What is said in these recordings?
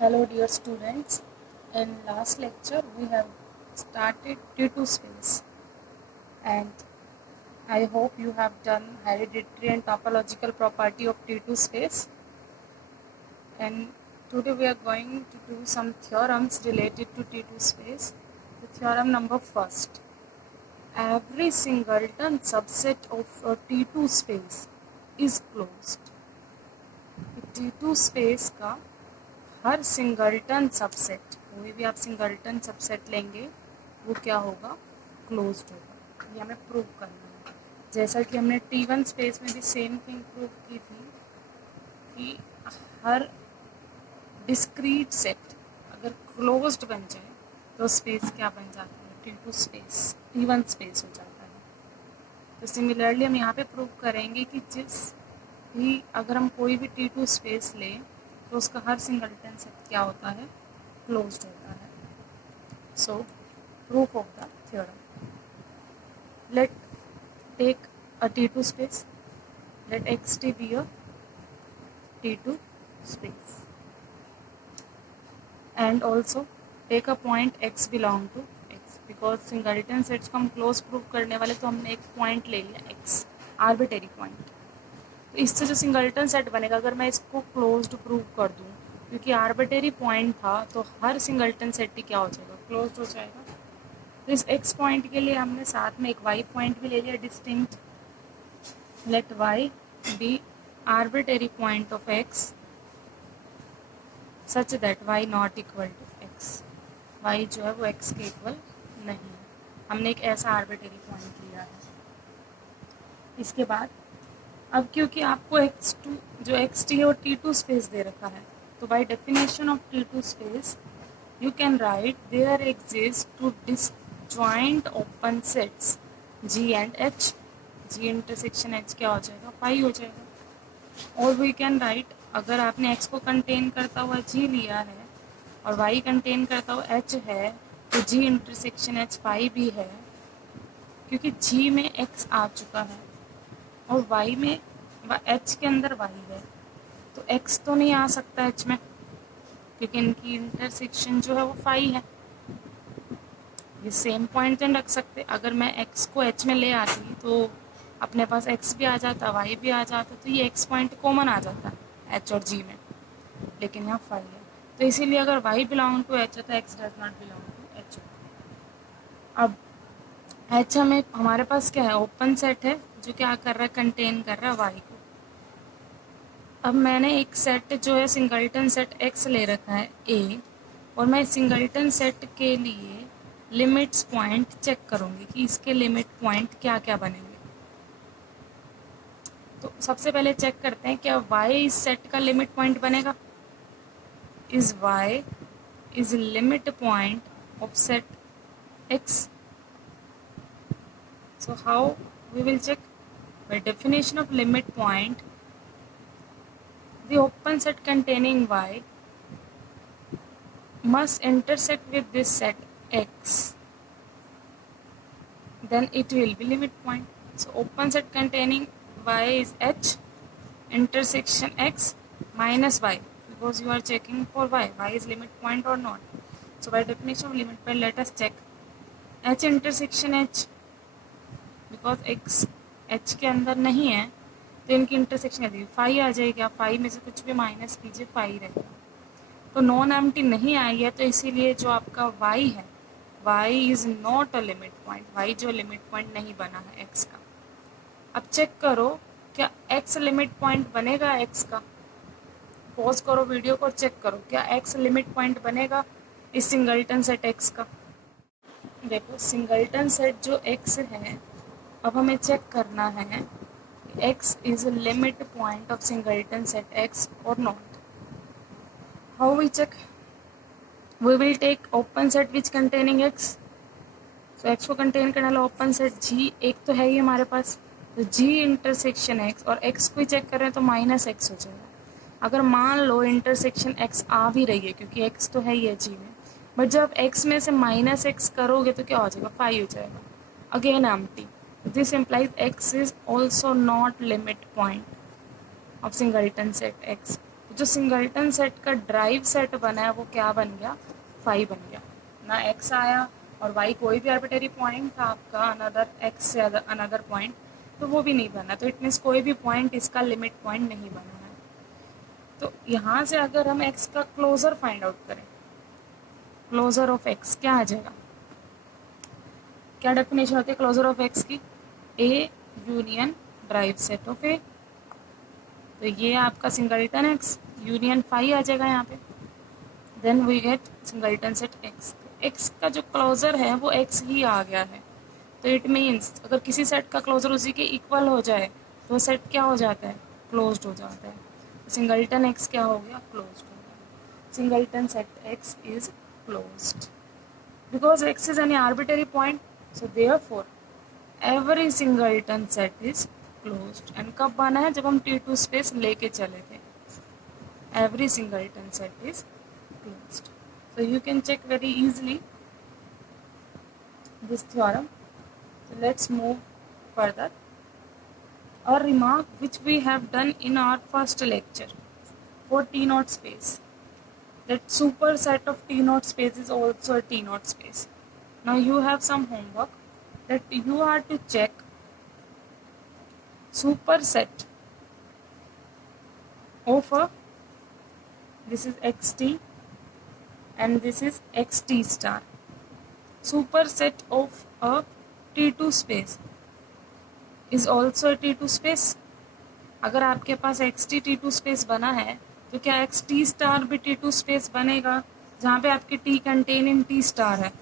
Hello dear students, in last lecture we have started T2 space and I hope you have done hereditary and topological property of T2 space, and today we are going to do some theorems related to T2 space. The theorem number first, every singleton subset of a T2 space is closed. T2 space का हर singleton subset, कोई भी आप singleton subset लेंगे वो क्या होगा, closed होगा। ये हमें प्रूव करना है, जैसा कि हमने T1 स्पेस में भी सेम थिंग प्रूव की थी कि हर डिस्क्रीट सेट अगर क्लोज्ड बन जाए तो स्पेस क्या बन जाता है, T2 स्पेस T1 स्पेस हो जाता है। तो सिमिलरली हम यहाँ पे प्रूव करेंगे कि जिस भी अगर हम कोई भी T2 स्पेस लें तो उसका हर सिंगल्टन सेट क्या होता है, क्लोज्ड होता है। So proof of the theorem, let take a T2 space, let xt be a T2 space and also take a point x belong to x, because singleton sets को हम close prove करने वाले तो हमने एक point ले लिया x, arbitrary point. तो इससे जो सिंगल्टन सेट बनेगा, अगर मैं इसको क्लोज्ड प्रूव कर दूं, क्योंकि आर्बिटरी पॉइंट था तो हर सिंगल्टन सेट ही क्या हो जाएगा, क्लोज्ड हो जाएगा। तो इस x पॉइंट के लिए हमने साथ में एक y पॉइंट भी ले लिया distinct. Let y be arbitrary point of x such that y not equal to x, y जो है वो x के इक्वल नहीं है। हमने एक ऐसा आर्बिटरी पॉइंट लिया है। इसके बाद अब क्योंकि आपको x2 जो xt और T2 स्पेस दे रखा है, तो by definition of T2 space you can write there exist two disjoint open sets G and H। G intersection H क्या हो जाएगा, फाई हो जाएगा। और वी कैन राइट, अगर आपने x को कंटेन करता हुआ G लिया है और y कंटेन करता हुआ H है, तो G इंटरसेक्शन H फाई भी है, क्योंकि G में x आ चुका है और y में h के अंदर y है, तो x तो नहीं आ सकता h में, क्योंकि इनकी इंटरसेक्शन जो है वो फाई है। ये सेम पॉइंट नहीं रख सकते। अगर मैं x को h में ले आती तो अपने पास x भी आ जाता, y भी आ जाता, तो ये x पॉइंट कॉमन आ जाता h और g में, लेकिन यहाँ फाई है। तो इसीलिए अगर y बिलोंग टू h है तो x does not belong to h। अब h हमें हमारे पास क्या है, ओपन सेट है जो क्या कर रहा है, कंटेन कर रहा है y को। अब मैंने एक सेट जो है सिंगल्टन सेट x ले रखा है A, और मैं सिंगल्टन सेट के लिए लिमिट्स पॉइंट चेक करूँगी कि इसके लिमिट पॉइंट क्या क्या बनेंगे। तो सबसे पहले चेक करते हैं क्या y इस सेट का लिमिट पॉइंट बनेगा। Is y is limit point of set x। So how we will check? By definition of limit point, the open set containing y must intersect with this set x, then it will be limit point. So open set containing y is h intersection x minus y, because you are checking for y is limit point or not. So by definition of limit point, let us check h intersection h, because x h के अंदर नहीं है तो इनकी intersection आ जाएगी, phi आ जाएगी। आप phi में से कुछ भी माइनस कीजिए, फाई रहेगा। तो नॉन एम्प्टी नहीं आई है, तो इसीलिए जो आपका y है, y is not a limit point, y जो लिमिट पॉइंट नहीं बना है x का। अब चेक करो क्या x लिमिट पॉइंट बनेगा x का। पॉज करो वीडियो को, चेक करो क्या x लिमिट पॉइंट बनेगा इस सिंगल्टन सेट x का। देखो सिंगल्टन सेट जो x है, अब हमें चेक करना है x is a limit point of singleton set x or not. How we check? We will take open set which containing x. So x को contain करने वाला ओपन सेट G एक तो है ही हमारे पास, तो G इंटरसेक्शन x, और x को ही चेक कर रहे हैं तो माइनस x हो जाएगा। अगर मान लो इंटरसेक्शन x आ भी रही है, क्योंकि x तो है ही है G में, बट जब x में से माइनस x करोगे तो क्या हो जाएगा, फाई हो जाएगा। Again empty, this implies x is also not limit point of singleton set x। जो सिंगल्टन सेट का ड्राइव सेट बना है वो क्या बन गया, 5 बन गया ना। x आया और y कोई भी आर्बिटरी पॉइंट था आपका अनदर x से अनदर पॉइंट, तो वो भी नहीं बना। तो इट मीन्स कोई भी पॉइंट इसका लिमिट पॉइंट नहीं बना है। तो यहाँ से अगर हम x का क्लोजर फाइंड आउट करें, क्लोजर ऑफ x क्या आ जाएगा, क्या डेफिनेशन होती है क्लोजर ऑफ x की, a union drive set of a। तो ये आपका सिंगल्टन x यूनियन 5 आ जाएगा यहाँ पे। Then we get singleton set x। x का जो क्लोजर है वो x ही आ गया है। तो इट मीन्स अगर किसी सेट का क्लोजर उसी के इक्वल हो जाए तो सेट क्या हो जाता है, क्लोज्ड हो जाता है। तो सिंगल्टन x क्या हो गया, क्लोज्ड हो गया। Singleton set x is closed because x is an arbitrary point, so therefore every singleton set is closed. And कब बना है, जब हम T2 स्पेस लेके चले थे। Every singleton set is closed. So you can check very easily this theorem. So let's move further. A remark which we have done in our first lecture for T0 space, that superset of T0 space is also a T0 space. Now you have some homework that you are to check superset of a, this is xt and this is xt star, superset of a T2 space is also a T2 space. अगर आपके पास xt T2 space बना है तो क्या xt star भी T2 space बनेगा, जहाँ पे आपकी T contain in T star है,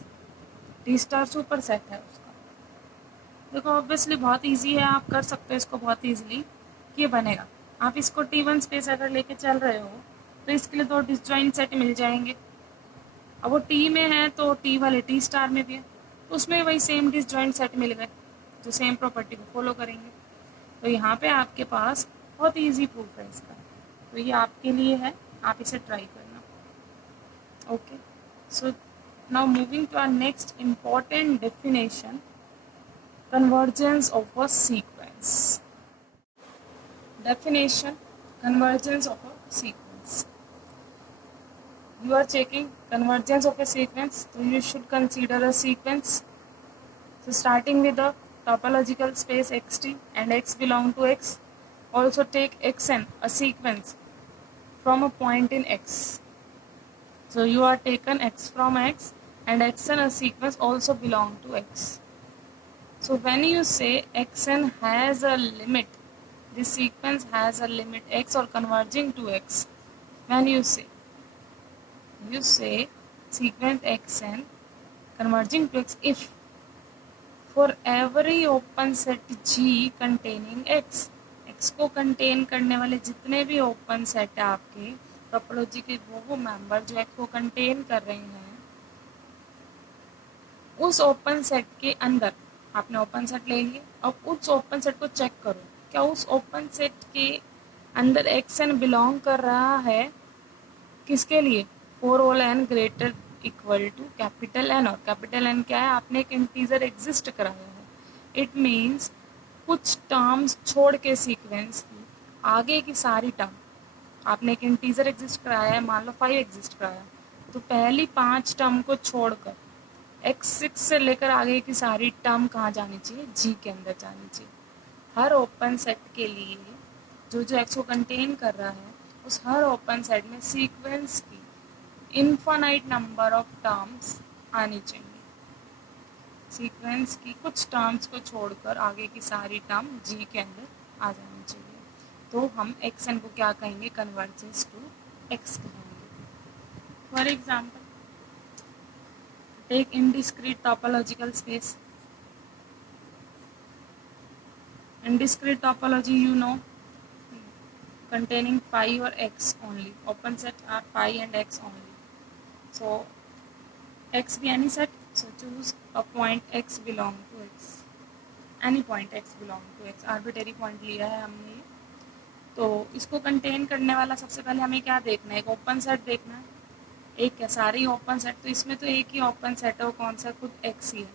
T स्टार सुपरसेट है उसका। देखो ऑब्वियसली बहुत इजी है, आप कर सकते हो इसको बहुत इजीली, ये बनेगा। आप इसको T1 स्पेस अगर लेके चल रहे हो तो इसके लिए 2 डिसजॉइंट सेट मिल जाएंगे। अब वो T में है तो T वाले T स्टार में भी है, तो उसमें वही सेम डिसजॉइंट सेट मिल गए जो सेम प्रॉपर्टी को फॉलो करेंगे। तो यहाँ पे आपके पास बहुत इजी प्रूफ है इसका, तो ये आपके लिए है, आप इसे ट्राई करना। Okay, so now moving to our next important definition, convergence of a sequence. Definition convergence of a sequence. You are checking convergence of a sequence, so you should consider a sequence. So starting with the topological space xt and x belong to x, also take xn a sequence from a point in x. So you are taken x from x and xn a sequence also belong to x. So when you say xn has a limit, this sequence has a limit x or converging to x. When you say sequence xn converging to x if for every open set G containing x, x को contain करने वाले जितने भी open set है आपके topology के वो member जो x को कंटेन कर रहे हैं, उस ओपन सेट के अंदर आपने ओपन सेट ले लिए। अब उस ओपन सेट को चेक करो, क्या उस ओपन सेट के अंदर xn बिलोंग कर रहा है किसके लिए, for all n greater equal to capital N। और कैपिटल N क्या है, आपने एक इंटीजर एग्जिस्ट कराया है। इट मीन्स कुछ टर्म्स छोड़ के सीक्वेंस की आगे की सारी टर्म, आपने एक इंटीजर एग्जिस्ट कराया है, मान लो 5 एग्जिस्ट कराया, तो पहली 5 टर्म को छोड़कर x6 से लेकर आगे की सारी टर्म कहाँ जानी चाहिए, G के अंदर जानी चाहिए। हर ओपन सेट के लिए जो x को कंटेन कर रहा है, उस हर ओपन सेट में सीक्वेंस की इनफाइनाइट नंबर ऑफ टर्म्स आनी चाहिए। सीक्वेंस की कुछ टर्म्स को छोड़कर आगे की सारी टर्म G के अंदर आ जानी चाहिए। तो हम xn को क्या कहेंगे, कन्वर्जेंस टू x कहेंगे। For example take indiscrete topological space. Indiscrete topology, you know, containing phi or x only. Open set are phi and x only. So x be any set. So choose a point x belong to x. Any point x belong to x. Arbitrary point लिया है हमने, तो इसको contain करने वाला सबसे पहले हमें क्या देखना है, एक ओपन सेट देखना है। एक क्या, सारी ओपन सेट, तो इसमें तो एक ही ओपन सेट है, वो कौन सा, खुद x ही है।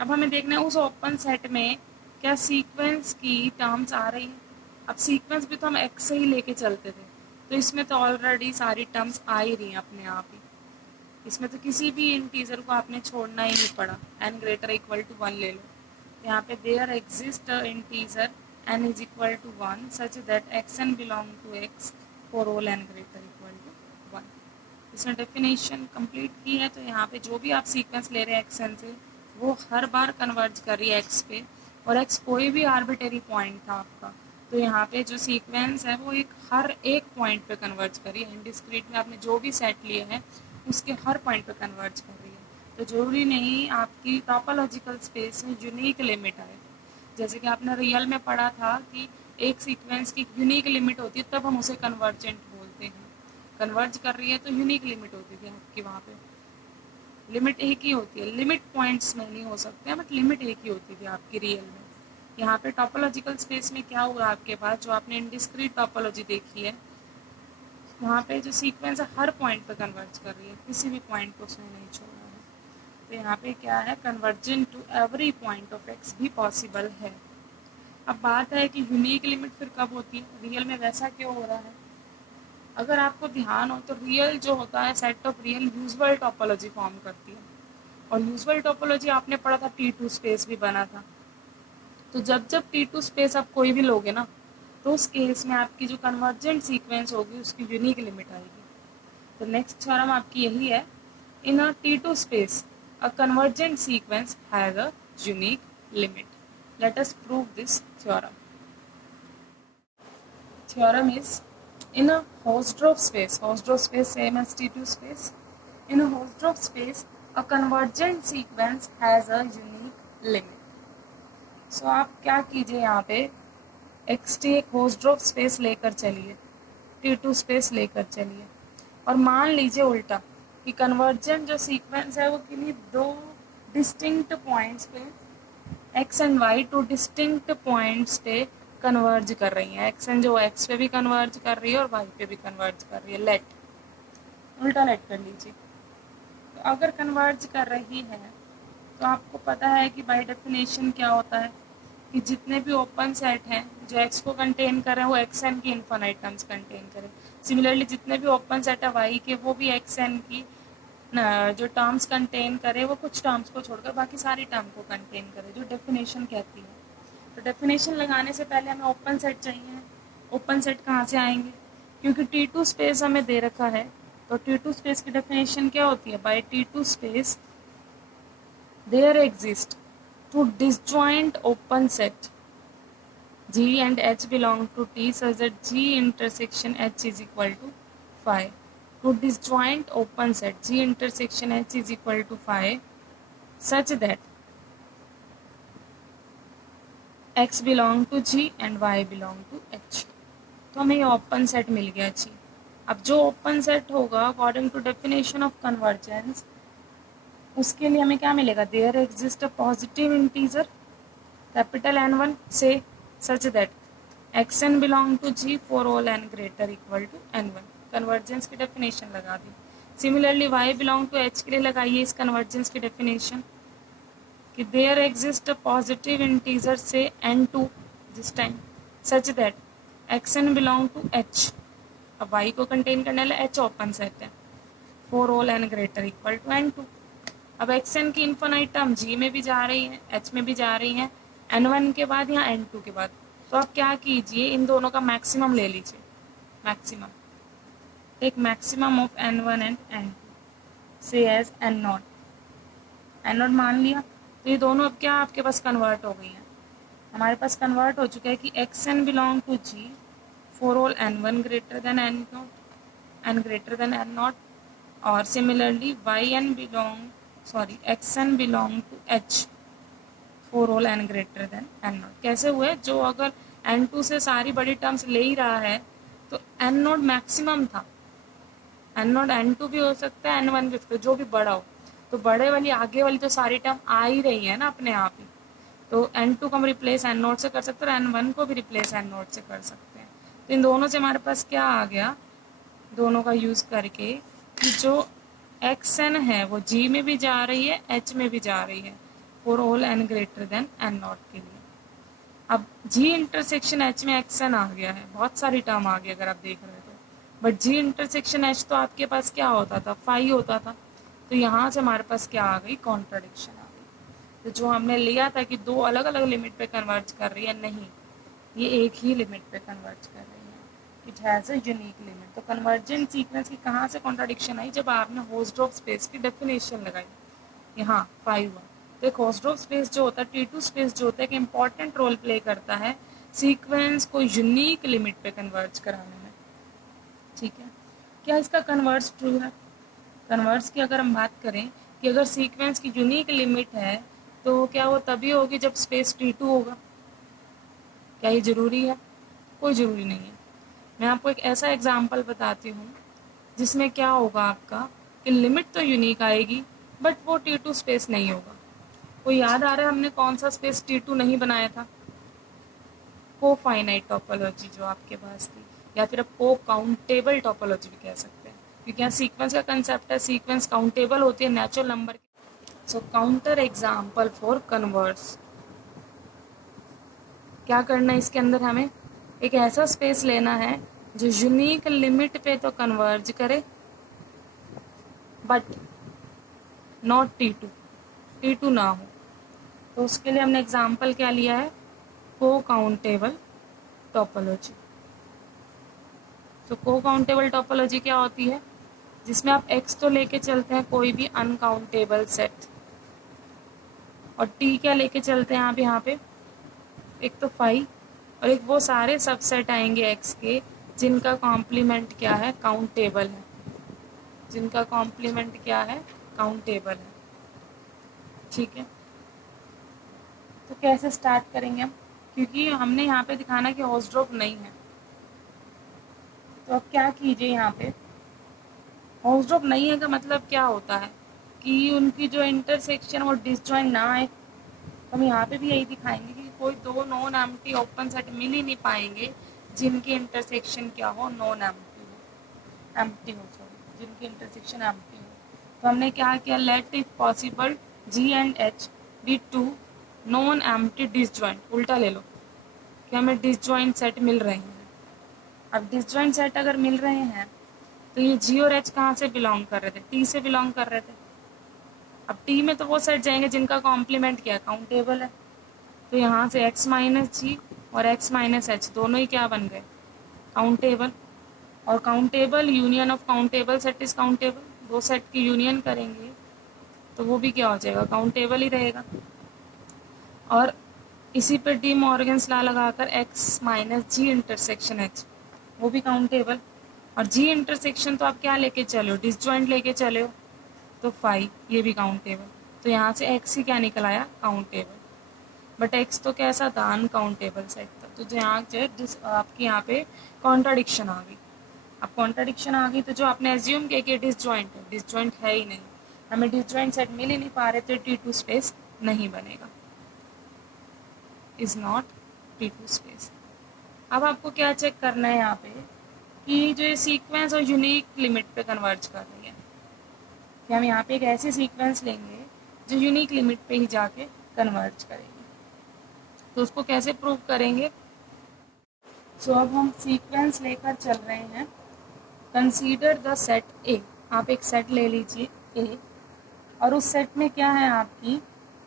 अब हमें देखना है उस ओपन सेट में क्या सीक्वेंस की टर्म्स आ रही हैं। अब सीक्वेंस भी तो हम x से ही लेके चलते थे, तो इसमें तो ऑलरेडी सारी टर्म्स आ ही रही हैं अपने आप ही। इसमें तो किसी भी इंटीजर को आपने छोड़ना ही नहीं पड़ा। n ग्रेटर इक्वल टू 1 ले लो, यहाँ पे there exist integer n is equal to 1 such that xn belong to x for all n greater equal to 1। इसने डेफिनेशन कंप्लीट की है। तो यहाँ पे जो भी आप सीक्वेंस ले रहे हैं xn से, वो हर बार कन्वर्ज कर रही है x पे, और x कोई भी आर्बिटरी पॉइंट था आपका, तो यहाँ पे जो सीक्वेंस है वो हर एक पॉइंट पे कन्वर्ज कर रही है। इंडिस्क्रीट में आपने जो भी सेट लिए हैं उसके हर पॉइंट पे कन्वर्ज कर रही है। तो जरूरी नहीं आपकी टॉपोलॉजिकल स्पेस में यूनिक लिमिट आए। जैसे कि आपने रियल में पढ़ा था कि एक सीक्वेंस की यूनिक लिमिट होती है, तब हम उसे कन्वर्जेंट बोलते हैं। कन्वर्ज कर रही है तो यूनिक लिमिट होती थी आपकी, वहाँ पे लिमिट एक ही होती है। लिमिट पॉइंट्स में नहीं हो सकते हैं, बट लिमिट एक ही होती थी आपकी रियल में। यहाँ पे टॉपोलॉजिकल स्पेस में क्या हुआ आपके पास, जो आपने इंडिस्क्रीट टॉपोलॉजी देखी है, वहाँ पे जो सीक्वेंस है हर पॉइंट पे कन्वर्ज कर रही है, किसी भी पॉइंट को उसने नहीं छोड़ा है। तो यहाँ पे क्या है, convergence to every point of X भी पॉसिबल है। अब बात है कि यूनिक लिमिट फिर कब होती है, रियल में वैसा क्यों हो रहा है। अगर आपको ध्यान हो तो रियल जो होता है, set of real usual topology form करती है। और यूजुअल टॉपोलॉजी आपने पढ़ा था, T2 स्पेस भी बना था। तो जब जब T2 स्पेस आप कोई भी लोगे ना, तो उस केस में आपकी जो कन्वर्जेंट सीक्वेंस होगी उसकी यूनिक लिमिट आएगी। तो नेक्स्ट थ्योरम आपकी यही है, इन अ T2 space a convergent sequence has a unique limit. Let us prove this theorem. Theorem is, in a Hausdorff space same as T2 space, in a Hausdorff space a convergent sequence has a unique limit. So आप क्या कीजिए, यहाँ पे xt एक Hausdorff space लेकर चलिए, T2 space लेकर चलिए, और मान लीजिए उल्टा कि कन्वर्जेंट जो सीक्वेंस है वो किन्हीं दो डिस्टिंक्ट पॉइंट्स पे x and y, two distinct points पे कन्वर्ज कर रही हैं। एक्स एन जो एक्स पे भी कन्वर्ज कर रही है और वाई पे भी कन्वर्ज कर रही है। लेट, उल्टा लेट कर लीजिए। तो अगर कन्वर्ज कर रही है तो आपको पता है कि बाय डेफिनेशन क्या होता है कि जितने भी ओपन सेट हैं जो एक्स को कंटेन कर रहे हैं वो एक्स एन की इन्फानाइट टर्म्स कंटेन करें। सिमिलरली जितने भी ओपन सेट है वाई के, वो भी एक्स एन की जो टर्म्स कंटेन करे, वो कुछ टर्म्स को छोड़कर बाकी सारी टर्म को कंटेन करे, जो डेफिनेशन कहती है। तो डेफिनेशन लगाने से पहले हमें ओपन सेट चाहिए। ओपन सेट कहाँ से आएंगे, क्योंकि T2 स्पेस हमें दे रखा है। तो T2 स्पेस की डेफिनेशन क्या होती है, by T2 space there exist two disjoint open set G and H belong to T such that G intersection H is equal to phi. To disjoint open set G intersection H is equal to phi such that x belong to G and y belong to H। तो हमें ये open set मिल गया G। अब जो open set होगा according to definition of convergence, उसके लिए हमें क्या मिलेगा, there exist a positive integer capital N1 से such that xn belong to G for all n greater equal to N1। Convergence की डेफिनेशन लगा दी। Similarly y belong to H के लिए लगाइए इस कन्वर्जेंस की डेफिनेशन कि देयर एग्जिस्ट पॉजिटिव इंटीजर से n2 this time such that xn belong to h। अब y को कंटेन करने वाला h ओपन सेट है for all n greater equal to n2। अब xn की इन्फानाइट टर्म g में भी जा रही है, h में भी जा रही है, n1 के बाद या n2 के बाद। तो आप क्या कीजिए, इन दोनों का मैक्सिमम ले लीजिए। Maximum, take maximum of n1 and n2 से एज n0। n0 मान लिया, तो ये दोनों अब क्या आपके पास कन्वर्ट हो गई हैं। हमारे पास कन्वर्ट हो चुका है कि xn belong to G for all n1 greater than n0, n greater than n0, और similarly xn belong to H for all n greater than n0। कैसे हुए, जो अगर n2 से सारी बड़ी टर्म्स ले ही रहा है तो n0 मैक्सिमम था, n0 n2 भी हो सकता है, n1 भी हो सकता है, जो भी बड़ा हो। तो बड़े वाली आगे वाली तो सारी टर्म आ ही रही है ना अपने आप ही, तो n2 को हम रिप्लेस n0 से कर सकते हैं और n1 को भी रिप्लेस n0 से कर सकते हैं। तो इन दोनों से हमारे पास क्या आ गया, दोनों का यूज़ करके कि जो xn है वो G में भी जा रही है, H में भी जा रही है for all n greater than n0 के लिए। अब G इंटरसेक्शन H में xn आ गया है, बहुत सारी टर्म आ गई अगर आप देख रहे हो बट जी इंटरसेक्शन एच तो आपके पास क्या होता था, फाई होता था। तो यहाँ से हमारे पास क्या आ गई, कॉन्ट्राडिक्शन आ गई। तो जो हमने लिया था कि दो अलग अलग लिमिट पे कन्वर्ज कर रही है, नहीं, ये एक ही लिमिट पे कन्वर्ज कर रही है। It has a unique limit. तो कन्वर्जेंट सीक्वेंस की कहाँ से कॉन्ट्राडिक्शन आई, जब आपने होस्टोफ स्पेस की डेफिनेशन लगाई, यहाँ 5 हुआ। तो एक होस्टोफ स्पेस जो होता है, T2 स्पेस जो होता है, एक इम्पॉर्टेंट रोल प्ले करता है सीक्वेंस को यूनिक लिमिट पे कन्वर्ज कराने में। ठीक है, क्या इसका कन्वर्स ट्रू है? कन्वर्स की अगर हम बात करें कि अगर सीक्वेंस की यूनिक लिमिट है तो क्या वो तभी होगी जब स्पेस T2 होगा? क्या ये ज़रूरी है? कोई ज़रूरी नहीं है। मैं आपको एक ऐसा एग्जाम्पल बताती हूँ जिसमें क्या होगा आपका कि लिमिट तो यूनिक आएगी बट वो T2 स्पेस नहीं होगा। कोई याद आ रहा है हमने कौन सा स्पेस T2 नहीं बनाया था? को फाइनाइट टोपोलॉजी जो आपके पास थी, या फिर आप को काउंटेबल टोपोलॉजी भी कह सकते हैं, क्योंकि यहाँ सीक्वेंस का कंसेप्ट है, सीक्वेंस काउंटेबल होती है natural number. So counter example for converse. क्या करना है इसके अंदर, हमें एक ऐसा स्पेस लेना है जो यूनिक लिमिट पे तो कन्वर्ज करे बट नॉट T2 ना हो। तो उसके लिए हमने एग्जाम्पल क्या लिया है, को काउंटेबल टोपोलॉजी। तो को काउंटेबल टोपोलॉजी क्या होती है, जिसमें आप x तो लेके चलते हैं कोई भी अनकाउंटेबल सेट, और t क्या लेके चलते हैं आप यहाँ पे, एक तो फाई, और एक वो सारे सबसेट आएंगे x के जिनका कॉम्प्लीमेंट क्या है, काउंटेबल है, जिनका कॉम्प्लीमेंट क्या है, काउंटेबल है। ठीक है, तो कैसे स्टार्ट करेंगे हम, क्योंकि हमने यहाँ पे दिखाना कि होस्टोफ नहीं है। तो अब क्या कीजिए, यहाँ पे होस्टोफ नहीं है का मतलब क्या होता है कि उनकी जो इंटरसेक्शन वो डिसजॉइंट ना आए। तो हम यहाँ पे भी यही दिखाएंगे कि कोई दो नॉन एम्प्टी ओपन सेट मिल ही नहीं पाएंगे जिनकी इंटरसेक्शन क्या हो, नॉन एम्प्टी हो, सॉरी, जिनकी इंटरसेक्शन एम्प्टी हो। तो हमने क्या किया, let if possible G and H be two non empty disjoint, उल्टा ले लो कि हमें डिसजॉइंट सेट मिल रहे हैं। अब डिसजॉइंट सेट अगर मिल रहे हैं तो ये G और H कहाँ से बिलोंग कर रहे थे, T से बिलोंग कर रहे थे। अब T में तो वो सेट जाएंगे जिनका कॉम्प्लीमेंट क्या है, काउंटेबल है। तो यहाँ से x माइनस जी और x माइनस एच दोनों ही क्या बन गए, काउंटेबल। और countable union of countable set is countable, दो सेट की यूनियन करेंगे तो वो भी क्या हो जाएगा, काउंटेबल ही रहेगा। और इसी पर डी मॉर्गन्स लॉ लगाकर x माइनस जी इंटरसेक्शन h, वो भी काउंटेबल। और जी इंटरसेक्शन तो आप क्या लेके चले हो, डिसजॉइंट लेके चले हो, तो फाई, ये भी काउंटेबल। तो यहाँ से x ही क्या निकल आया, काउंटेबल। बट x तो कैसा था, अनकाउंटेबल सेट था। तो जो यहाँ आपकी यहाँ पे कॉन्ट्राडिक्शन आ गई। अब कॉन्ट्राडिक्शन आ गई तो जो आपने एज्यूम किया कि डिसजॉइंट है, डिसजॉइंट है ही नहीं, हमें डिसजॉइंट सेट मिल ही नहीं पा रहे, तो T2 स्पेस नहीं बनेगा, इज नॉट T2 स्पेस। अब आपको क्या चेक करना है यहाँ पे कि जो ये सीक्वेंस और यूनिक लिमिट पे कन्वर्ज कर रही है, कि हम यहाँ पे एक ऐसी सीक्वेंस लेंगे जो यूनिक लिमिट पे ही जाके कन्वर्ज करेंगे। तो उसको कैसे प्रूव करेंगे, सो अब हम सीक्वेंस लेकर चल रहे हैं, कंसीडर द सेट ए। आप एक सेट ले लीजिए ए, और उस सेट में क्या है, आपकी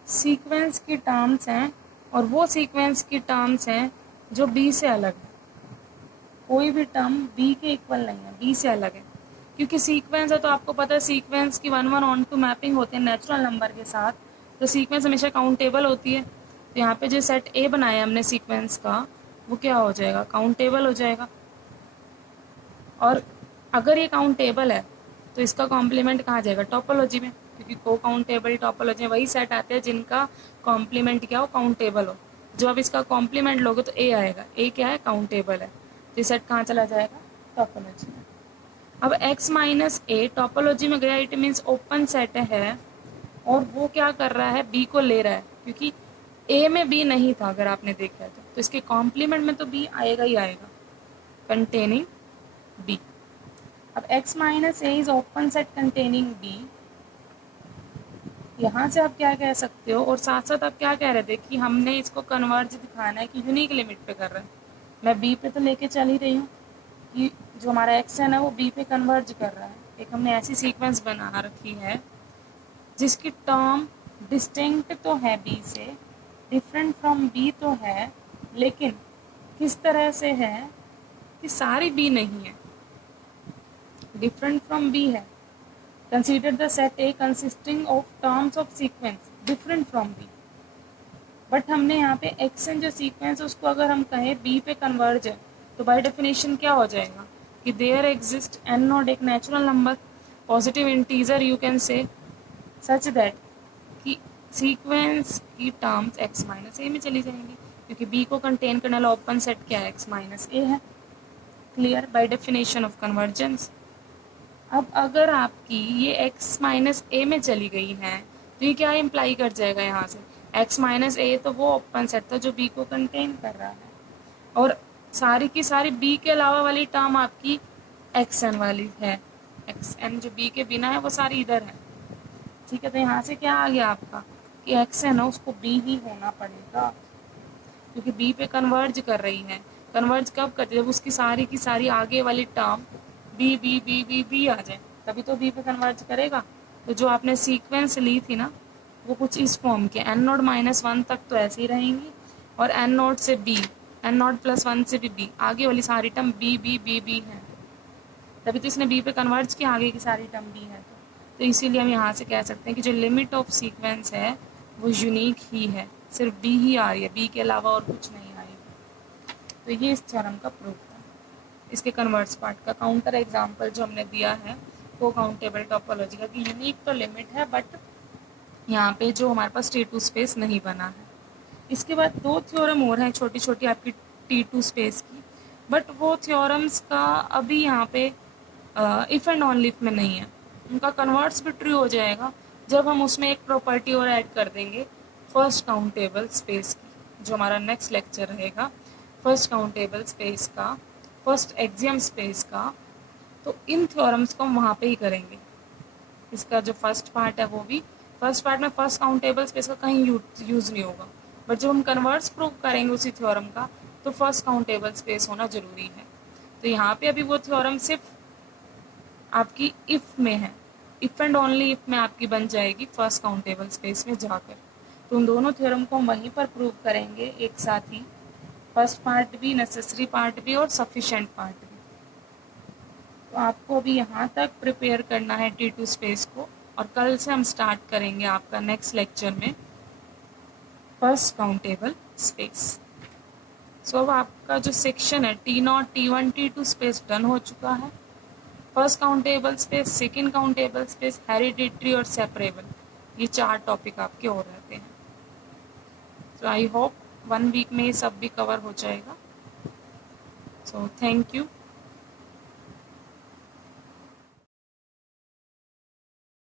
सीक्वेंस की टर्म्स हैं, और वो सीक्वेंस की टर्म्स हैं जो बी से अलग है। कोई भी टर्म बी के इक्वल नहीं है, बी से अलग है, क्योंकि सीक्वेंस है तो आपको पता है सीक्वेंस की 1 1 ऑन टू मैपिंग होती है नेचुरल नंबर के साथ, तो सीक्वेंस हमेशा काउंटेबल होती है। तो यहाँ पे जो सेट ए बनाया हमने सीक्वेंस का, वो क्या हो जाएगा, काउंटेबल हो जाएगा। और अगर ये काउंटेबल है तो इसका कॉम्प्लीमेंट कहाँ जाएगा, टोपोलॉजी में, क्योंकि को काउंटेबल टोपोलॉजी में वही सेट आते हैं जिनका कॉम्प्लीमेंट क्या हो, काउंटेबल हो। जो अब इसका कॉम्प्लीमेंट लोगे तो ए आएगा, ए क्या है, काउंटेबल है, तो ये सेट कहाँ चला जाएगा, टोपोलॉजी में। अब x माइनस ए टोपोलॉजी में गया, इट मीन्स ओपन सेट है, और वो क्या कर रहा है, b को ले रहा है, क्योंकि a में b नहीं था अगर आपने देखा है तो इसके कॉम्प्लीमेंट में तो b आएगा ही आएगा, कंटेनिंग b। अब x minus A is open set containing b, यहाँ से आप क्या कह सकते हो, और साथ साथ आप क्या कह रहे थे कि हमने इसको कन्वर्ज दिखाना है कि यूनिक लिमिट पे कर रहे हैं। मैं b पे तो लेके चल ही रही हूँ कि जो हमारा एक्सन है वो बी पे कन्वर्ज कर रहा है। एक हमने ऐसी सीक्वेंस बना रखी है जिसकी टर्म डिस्टिंक्ट तो है बी से, डिफरेंट फ्रॉम बी तो है, लेकिन किस तरह से है कि सारी बी नहीं है, डिफरेंट फ्रॉम बी है। Consider the set A consisting of terms of sequence different from B. But हमने यहाँ पे एक्सन जो सीक्वेंस है उसको अगर हम कहें बी पे कन्वर्ज है, तो बाय डेफिनेशन क्या हो जाएगा कि देयर एग्जिस्ट एन नॉट, एक natural number, positive integer you can say, such that कि सीक्वेंस की टर्म्स x माइनस ए में चली जाएंगी, क्योंकि b को कंटेन करने वाला ओपन सेट क्या है, x माइनस ए है। Clear, bye definition of convergence. अब अगर आपकी ये x माइनस ए में चली गई है तो ये क्या इम्प्लाई कर जाएगा यहाँ से, x माइनस ए तो वो ओपन सेट था जो b को कंटेन कर रहा है, और सारी की सारी b के अलावा वाली टर्म आपकी xn वाली है, xn जो b के बिना है वो सारी इधर है। ठीक है, तो यहाँ से क्या आ गया आपका कि x है ना उसको b ही होना पड़ेगा, क्योंकि b पे कन्वर्ज कर रही है। कन्वर्ज कब करती है, जब उसकी सारी की सारी आगे वाली term b b b b b आ जाए, तभी तो b पे कन्वर्ज करेगा। तो जो आपने सीक्वेंस ली थी ना वो कुछ इस फॉर्म के n नॉट माइनस वन तक तो ऐसे ही रहेंगी, और n नॉट से b, n not plus one से भी b, आगे वाली सारी term b b b b है, तभी तो इसने b पे कन्वर्ज किया, आगे की सारी टर्म b है। तो इसीलिए हम यहाँ से कह सकते हैं कि जो लिमिट ऑफ सीक्वेंस है वो यूनिक ही है, सिर्फ बी ही आ रही है, बी के अलावा और कुछ नहीं आएगी। तो ये इस थ्योरम का प्रूफ है। इसके कन्वर्स पार्ट का काउंटर एग्जांपल जो हमने दिया है वो काउंटेबल टोपोलॉजी का, कि यूनिक तो लिमिट है बट यहाँ पे जो हमारे पास T2 स्पेस नहीं बना है। इसके बाद दो थ्योरम और हैं छोटी छोटी आपकी T2 स्पेस की, बट वो थ्योरम्स का अभी यहाँ पे इफ़ एंड ऑनली इफ में नहीं है, उनका कन्वर्ट्स भी ट्रू हो जाएगा जब हम उसमें एक प्रॉपर्टी और ऐड कर देंगे फर्स्ट काउंटेबल स्पेस की, जो हमारा नेक्स्ट लेक्चर रहेगा फर्स्ट काउंटेबल स्पेस का, फर्स्ट एक्सियम स्पेस का। तो इन थ्योरम्स को हम वहाँ पे ही करेंगे। इसका जो फर्स्ट पार्ट है वो भी, फर्स्ट पार्ट में फर्स्ट काउंटेबल स्पेस का कहीं यूज़ नहीं होगा, बट जब हम कन्वर्ट्स प्रूव करेंगे उसी थ्योरम का तो फर्स्ट काउंटेबल स्पेस होना ज़रूरी है। तो यहाँ पे अभी वो थ्योरम सिर्फ आपकी इफ़ में है, इफ़ एंड ओनली इफ़ में आपकी बन जाएगी फर्स्ट काउंटेबल स्पेस में जाकर। तो उन दोनों थ्योरम को हम वहीं पर प्रूव करेंगे एक साथ ही, फर्स्ट पार्ट भी, नेसेसरी पार्ट भी और सफिशेंट पार्ट भी। तो आपको अभी यहाँ तक प्रिपेयर करना है T2 स्पेस को, और कल से हम स्टार्ट करेंगे आपका नेक्स्ट लेक्चर में फर्स्ट काउंटेबल स्पेस। सो अब आपका जो सेक्शन है T0 T1 T2 space done हो चुका है। First countable space, second countable space, hereditary और सेपरेबल, ये 4 टॉपिक आपके और रहते हैं। सो आई होप 1 वीक में ये सब भी कवर हो जाएगा। So thank you.